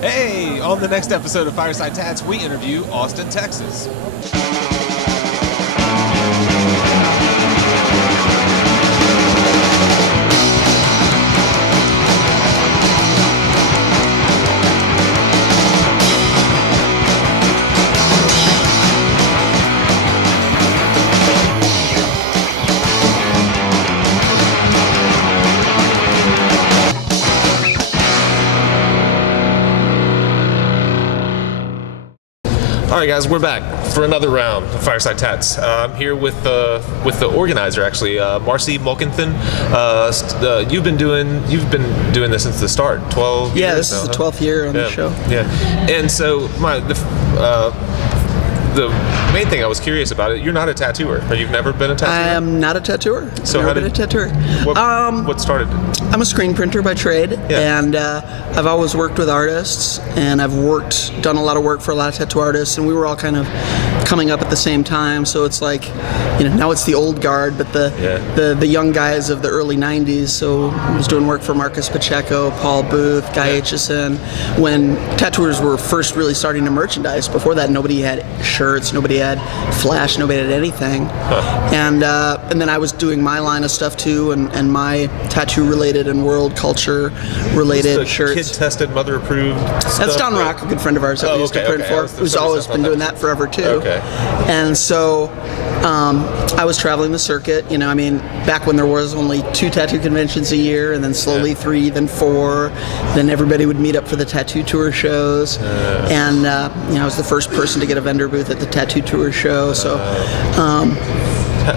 Hey, on the next episode of Fireside Tats, we interview Austin, Texas. All right, guys, we're back for another round of Fireside Tats. I'm here with the organizer, actually, Marcy Molkenthin. You've been doing this since the start, 12 years. Yeah, this is the 12th year on the show. Yeah, and so the main thing I was curious about it, you're not a tattooer. You've never been a tattooer? I am not a tattooer. So never been a tattooer. What started? I'm a screen printer by trade, and I've always worked with artists, and I've done a lot of work for a lot of tattoo artists, and we were all kind of coming up at the same time. So it's like, now it's the old guard, but the young guys of the early '90s. So I was doing work for Marcus Pacheco, Paul Booth, Guy Aitchison, when tattooers were first really starting to merchandise. Before that, nobody had shirts, nobody had flash, nobody had anything. And then I was doing my line of stuff too, and my tattoo-related and world culture-related shirts. Kid-tested, mother-approved stuff? That's Don Rock, a good friend of ours that we used to print for, who's always been doing that forever too. Okay. And so I was traveling the circuit, back when there was only 2 tattoo conventions a year, and then slowly 3, then 4, then everybody would meet up for the tattoo tour shows, and I was the first person to get a vendor booth at the tattoo tour show, so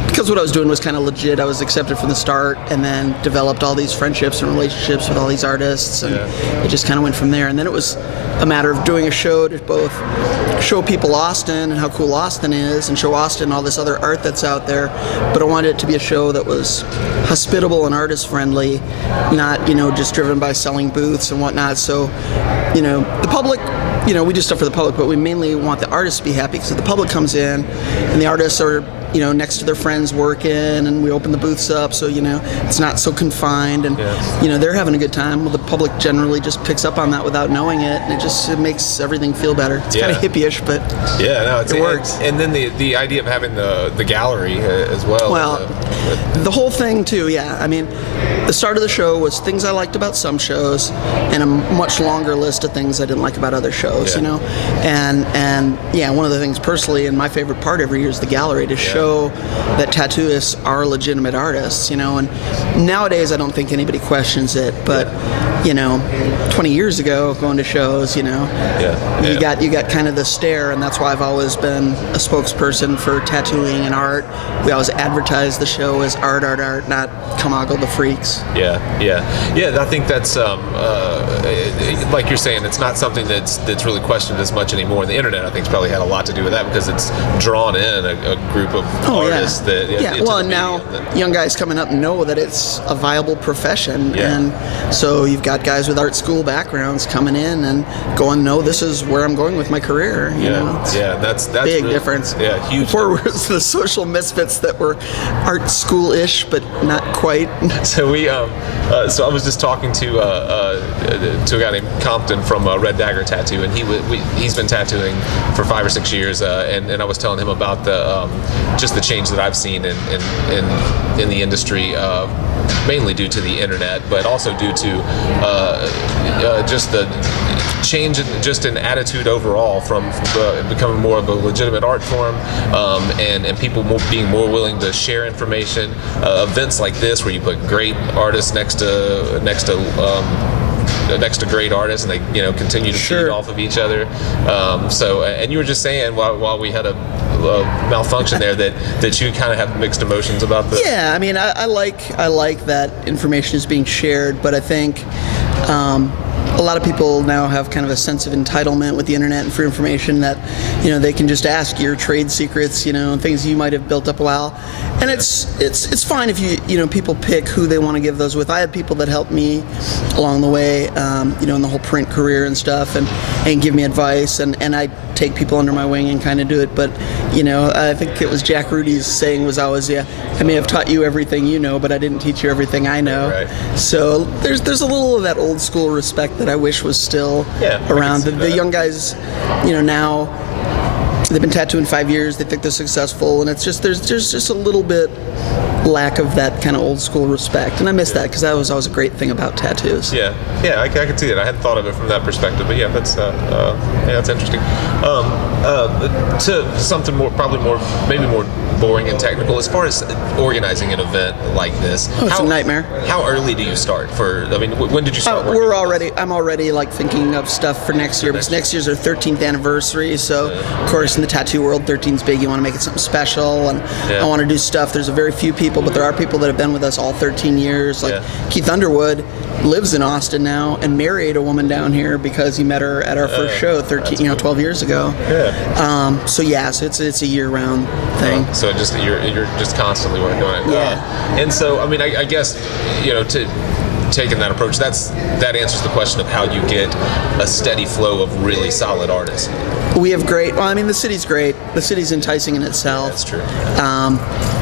because what I was doing was kind of legit, I was accepted from the start, and then developed all these friendships and relationships with all these artists, and it just kind of went from there. And then it was a matter of doing a show to both show people Austin and how cool Austin is, and show Austin all this other art that's out there, but I wanted it to be a show that was hospitable and artist friendly, not just driven by selling booths and whatnot. So the public, we do stuff for the public, but we mainly want the artists to be happy, because if the public comes in and the artists are next to their friends working, and we open the booths up, so it's not so confined, and they're having a good time. Well, the public generally just picks up on that without knowing it, and it makes everything feel better. It's kind of hippie-ish, but it works. And then the idea of having the gallery as well. Well, the whole thing too. The start of the show was things I liked about some shows, and a much longer list of things I didn't like about other shows. And one of the things personally, and my favorite part every year, is the gallery, to show that tattooists are legitimate artists, and nowadays I don't think anybody questions it, but 20 years ago, going to shows, you got kind of the stare, and that's why I've always been a spokesperson for tattooing and art. We always advertise the show as art, not come ogle the freaks. I think that's like you're saying, it's not something that's really questioned as much anymore. And the internet, I think, has probably had a lot to do with that, because it's drawn in a group of artists that and now young guys coming up know that it's a viable profession, and so you've got guys with art school backgrounds coming in and going, no, this is where I'm going with my career. That's big really, difference. Huge. Before it was the social misfits that were art school-ish, but not quite. So so I was just talking to a guy named Compton from Red Dagger Tattoo, and he's been tattooing for 5 or 6 years, and I was telling him about just the change that I've seen in the industry, mainly due to the internet, but also due to just the change in attitude overall from becoming more of a legitimate art form, and people being more willing to share information. Events like this, where you put great artists next to great artists, and they continue to feed off of each other. And you were just saying while we had a malfunction there that you kind of have mixed emotions about the. I like that information is being shared, but I think a lot of people now have kind of a sense of entitlement with the internet and free information, that they can just ask your trade secrets, and things you might have built up a while, and it's fine if people pick who they want to give those with. I had people that helped me along the way, in the whole print career and stuff, and give me advice, and I take people under my wing and kind of do it. But I think it was Jack Rudy's saying was always, I may have taught you everything you know, but I didn't teach you everything I know. Right. So there's a little of that old school respect that I wish was still Yeah, I around. can see The that. young guys, now they've been tattooing 5 years. They think they're successful, and it's just there's just a little bit lack of that kind of old school respect, and I miss that because that was always a great thing about tattoos. Yeah, I can see that. I hadn't thought of it from that perspective, but yeah, that's interesting. To something maybe more boring and technical, as far as organizing an event like this. Oh, it's a nightmare. How early do you start? When did you start? I'm already like thinking of stuff for next year, because next year's our 13th anniversary. So of course, in the tattoo world, 13's big. You want to make it something special, and I want to do stuff. There's a very few people, but there are people that have been with us all 13 years. Like Keith Underwood lives in Austin now and married a woman down here because he met her at our first show 12 years ago. Yeah. So it's a year-round thing. So you're just constantly working on it. Yeah. And so I guess to taking that approach, that answers the question of how you get a steady flow of really solid artists. We have great. Well, the city's great. The city's enticing in itself. That's true.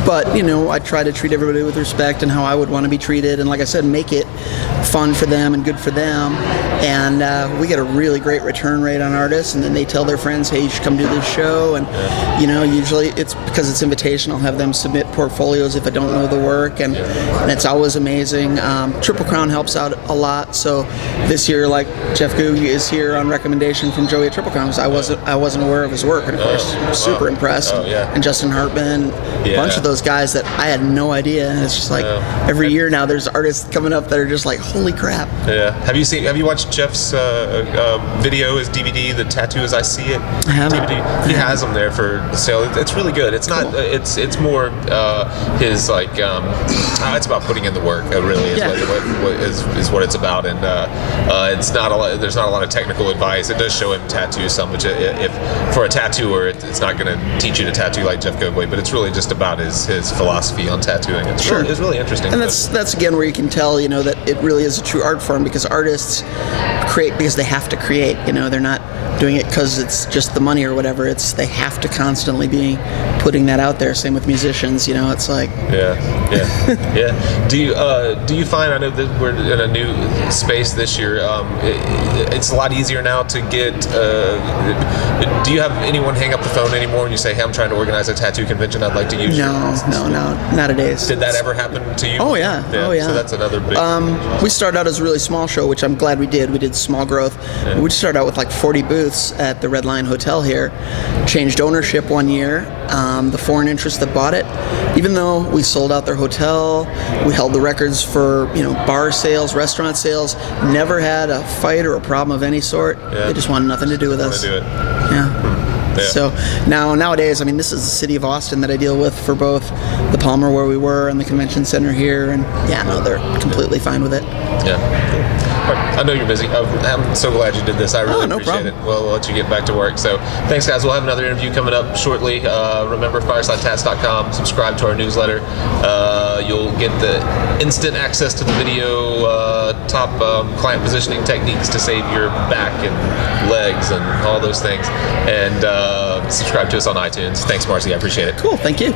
But I try to treat everybody with respect and how I would want to be treated, and like I said, make it fun for them and good for them. And we get a really great return rate on artists, and then they tell their friends, "Hey, you should come do this show." And usually it's because it's invitation. I'll have them submit portfolios if I don't know the work, and it's always amazing. Triple Crown helps out a lot. So this year, like Jeff Googie is here on recommendation from Joey at Triple Crown, because I wasn't aware of his work, and of course, super impressed. And Justin Hartman, a bunch of those guys that I had no idea. And it's just like every year now, there's artists coming up that are just like, holy crap. Yeah. Have you watched Jeff's video, his DVD, The Tattoo as I See It? I haven't. DVD. He has them there for sale. It's really good. It's not. It's more his like. It's about putting in the work. It really is what it's about, and it's not a lot. There's not a lot of technical advice. It does show him tattoo some, which if for a tattooer, it's not going to teach you to tattoo like Jeff Goodway, but it's really just about his philosophy on tattooing. It's really interesting. And that's again where you can tell that it really is a true art form, because artists create because they have to create. They're not doing it because it's just the money or whatever. They have to constantly be putting that out there. Same with musicians. It's like yeah. Do you find, I know that we're in a new space this year, it's a lot easier now to get, do you have anyone hang up the phone anymore when you say, hey, I'm trying to organize a tattoo convention, I'd like to use No, nowadays. Did that ever happen to you? Oh yeah. So that's another big... we started out as a really small show, which I'm glad we did. We did small growth. Yeah. We started out with like 40 booths at the Red Lion Hotel here. Changed ownership one year. The foreign interest that bought it, even though we sold out their hotel, we held the records for bar sales, restaurant sales, never had a fight or a problem of any sort. They just wanted nothing to do with us. Do it. Yeah. So nowadays, this is the city of Austin that I deal with for both the Palmer where we were and the convention center here, and they're completely fine with it. Yeah. I know you're busy. I'm so glad you did this. I really appreciate it. We'll let you get back to work. So thanks, guys. We'll have another interview coming up shortly. Remember, firesidetats.com. Subscribe to our newsletter. You'll get the instant access to the video, top client positioning techniques to save your back and legs and all those things. And subscribe to us on iTunes. Thanks, Marcy. I appreciate it. Cool. Thank you.